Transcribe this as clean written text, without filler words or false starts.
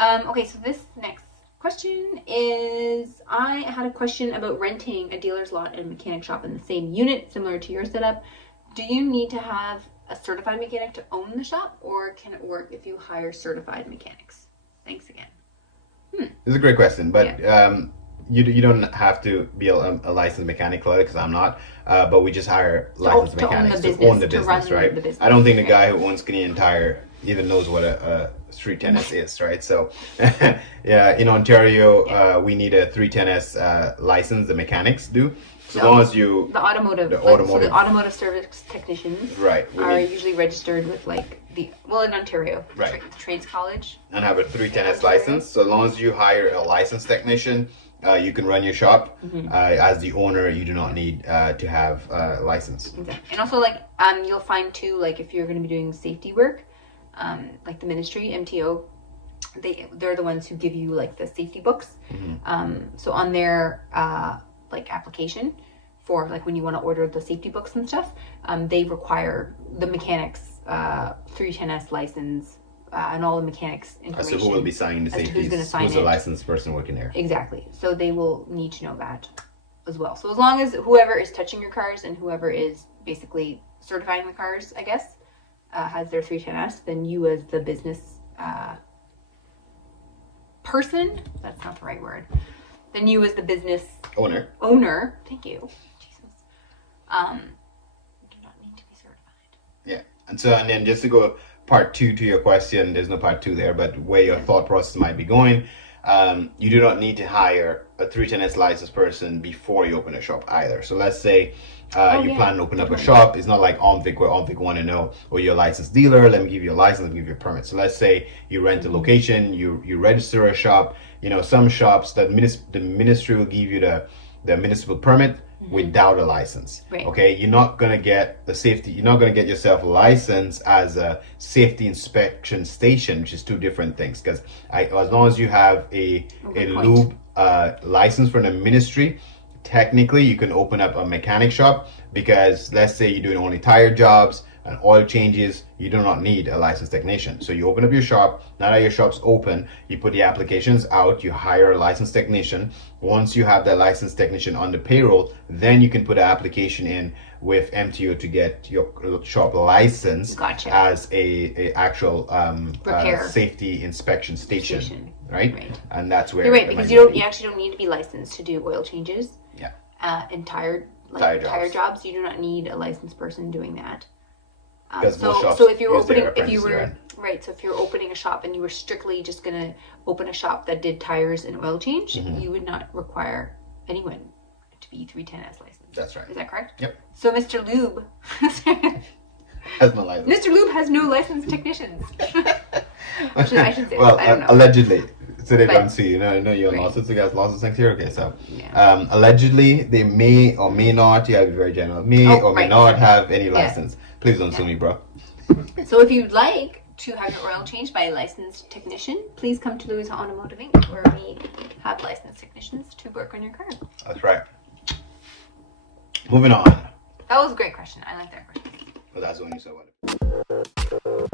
Okay, so this next question is, I had a question about renting a dealer's lot and mechanic shop in the same unit, similar to your setup. Do you need to have a certified mechanic to own the shop, or can it work if you hire certified mechanics? Thanks again. It's a great question, but you don't have to be a licensed mechanic, because I'm not. But we just hire licensed mechanics to own the business, right? The business. I don't think the guy who owns Canadian Tire even knows what a 310S is, right? So, yeah, in Ontario, we need a 310S license. The mechanics do. So as long as you the automotive service technicians, right, are usually registered with like in Ontario, right, Trades College, and have a 310S license. So as long as you hire a licensed technician, you can run your shop. As the owner, you do not need to have a license. Exactly. And also, like, you'll find too, like, if you're going to be doing safety work, like the ministry, MTO, they're the ones who give you like the safety books. So on their like application for like when you want to order the safety books and stuff, they require the mechanics 310S license. And all the mechanics information. So who will be signing the safety? Who's the licensed person working there? Exactly. So they will need to know that as well. So as long as whoever is touching your cars and whoever is basically certifying the cars, I guess, has their 310S, then you as the business person, that's not the right word, then you as the business owner, thank you, Jesus, do not need to be certified. Yeah. And then just to go part two to your question, there's no part two there, but where your thought process might be going, you do not need to hire a 310S licensed person before you open a shop either. So let's say you plan to open up a shop. It's not like OMVIC, where OMVIC want to know, oh, you're a licensed dealer, let me give you a license, let me give you a permit. So let's say you rent a location, you register a shop. You know, some shops, the ministry will give you the municipal permit without a license. Right. Okay, you're not gonna get yourself a license as a safety inspection station, which is two different things. Because as long as you have a lube license from the ministry, technically you can open up a mechanic shop, because let's say you're doing only tire jobs and oil changes, you do not need a licensed technician. So you open up your shop. Now that your shop's open, you put the applications out, you hire a licensed technician. Once you have that licensed technician on the payroll, then you can put an application in with MTO to get your shop licensed as a actual safety inspection station. Right? And that's where you're right, because you actually don't need to be licensed to do oil changes. Yeah. And tire jobs, you do not need a licensed person doing that. So if you're opening a shop and you were strictly just gonna open a shop that did tires and oil change, you would not require anyone to be 310S licensed. That's right. Is that correct? Yep. So Mr. Lube has no license. Mr. Lube has no licensed technicians. I should say. Well, I don't know. allegedly. So they can't see. I know you're lawsuits. You guys lawsuits next year. Okay, so allegedly they may or may not. You have to be very general. May not have any license. Please don't sue me, bro. So if you'd like to have your oil changed by a licensed technician, please come to Louis Automotive Inc., where we have licensed technicians to work on your car. That's right. Moving on. That was a great question. I like that question. Well, that's when you said what.